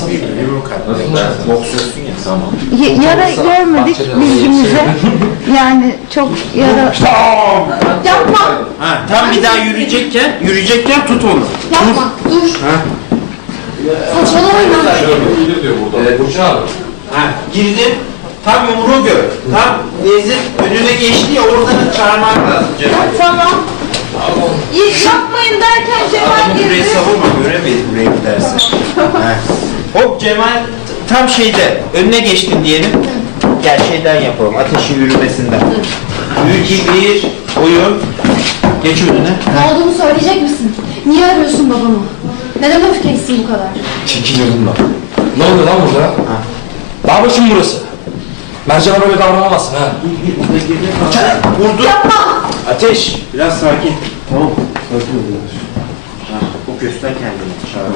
Tabii ki yumruk attı. Boksörsün ya. Tamam. Yara görmedik bilgimize. Yani çok yara... Yapma! Ha, tam bir daha yürüyecekken tut onu. Yapma! Dur! Saçmalamayın lan! Burcu abi. Ha, girdi. Tam yumruğu gör. Tam lezzet önüne geçti ya oradan çağırmak lazım Cemal. Tamam. İlk yapmayın derken Cemal Burayı girdi. savurma, göremeyiz buraya giderse. Ha. Hop Cemal tam şeyde önüne geçtin diyelim. Gel şeyden yapalım, ateşin yürümesinden. 3, 2, 1, oyun. Geç önüne. Ne olduğunu söyleyecek misin? Niye arıyorsun babamı? Neden öfkelisin bu kadar? Çekil yolundan. Ne oluyor lan burada? Dağ başım burası. Mercan'a böyle davranamazsın ha. Vurdu. Ateş. Biraz sakin. Tamam. Sakin ol biraz. Ha, o göster kendini. Çağır.